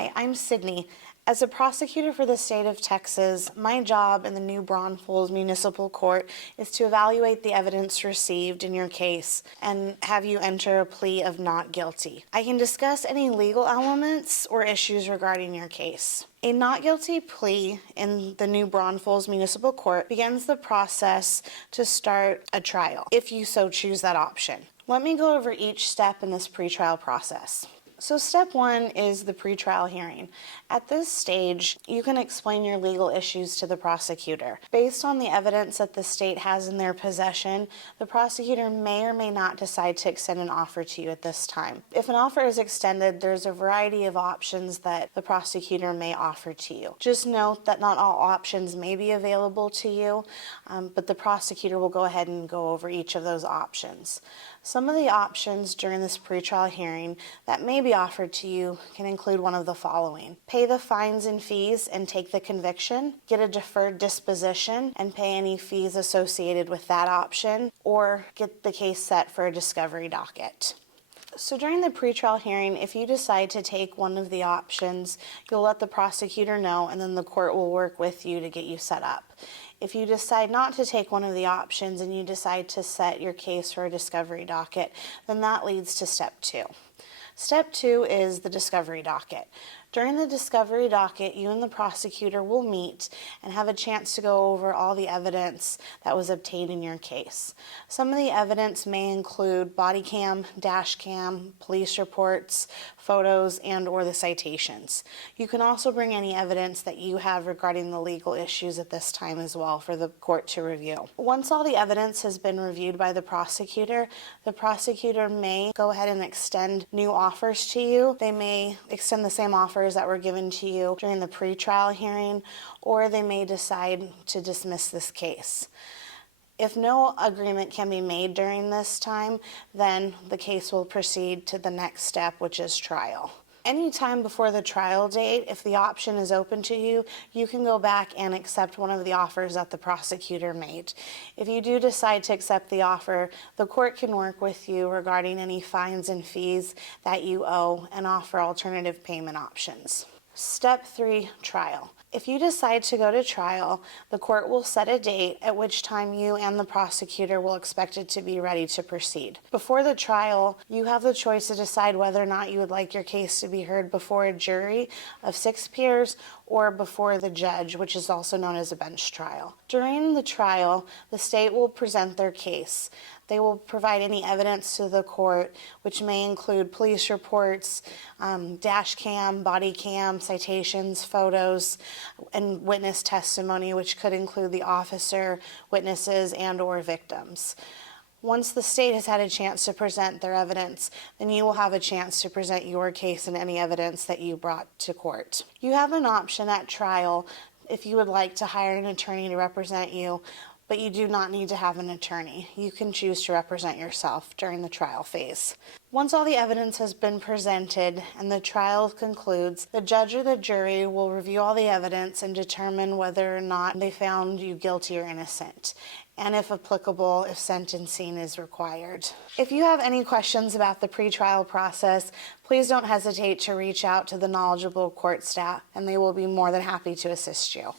Hi, I'm Sydney. As a prosecutor for the state of Texas, my job in the New Braunfels Municipal Court is to evaluate the evidence received in your case and have you enter a plea of not guilty. I can discuss any legal elements or issues regarding your case. A not guilty plea in the New Braunfels Municipal Court begins the process to start a trial, if you so choose that option. Let me go over each step in this pretrial process. So step one is the pretrial hearing. At this stage, you can explain your legal issues to the prosecutor. Based on the evidence that the state has in their possession, the prosecutor may or may not decide to extend an offer to you at this time. If an offer is extended, there's a variety of options that the prosecutor may offer to you. Just note that not all options may be available to you, but the prosecutor will go ahead and go over each of those options. Some of the options during this pretrial hearing that may be offered to you can include one of the following: pay the fines and fees and take the conviction, get a deferred disposition and pay any fees associated with that option, or get the case set for a discovery docket. So during the pretrial hearing, if you decide to take one of the options, you'll let the prosecutor know, and then the court will work with you to get you set up. If you decide not to take one of the options and you decide to set your case for a discovery docket, then that leads to step two. Step two is the discovery docket. During the discovery docket, you and the prosecutor will meet and have a chance to go over all the evidence that was obtained in your case. Some of the evidence may include body cam, dash cam, police reports, photos, and or the citations. You can also bring any evidence that you have regarding the legal issues at this time as well for the court to review. Once all the evidence has been reviewed by the prosecutor may go ahead and extend new offers to you. They may extend the same offers that were given to you during the pretrial hearing, or they may decide to dismiss this case. If no agreement can be made during this time, then the case will proceed to the next step, which is trial. Anytime before the trial date, if the option is open to you, you can go back and accept one of the offers that the prosecutor made. If you do decide to accept the offer, the court can work with you regarding any fines and fees that you owe and offer alternative payment options. Step 3, trial. If you decide to go to trial, the court will set a date at which time you and the prosecutor will expect it to be ready to proceed. Before the trial, you have the choice to decide whether or not you would like your case to be heard before a jury of 6 peers or before the judge, which is also known as a bench trial. During the trial, the state will present their case. They will provide any evidence to the court, which may include police reports, dash cam, body cam, citations, photos, and witness testimony, which could include the officer, witnesses, and or victims. Once the state has had a chance to present their evidence, then you will have a chance to present your case and any evidence that you brought to court. You have an option at trial if you would like to hire an attorney to represent you, but you do not need to have an attorney. You can choose to represent yourself during the trial phase. Once all the evidence has been presented and the trial concludes, the judge or the jury will review all the evidence and determine whether or not they found you guilty or innocent, and if applicable, if sentencing is required. If you have any questions about the pretrial process, please don't hesitate to reach out to the knowledgeable court staff, and they will be more than happy to assist you.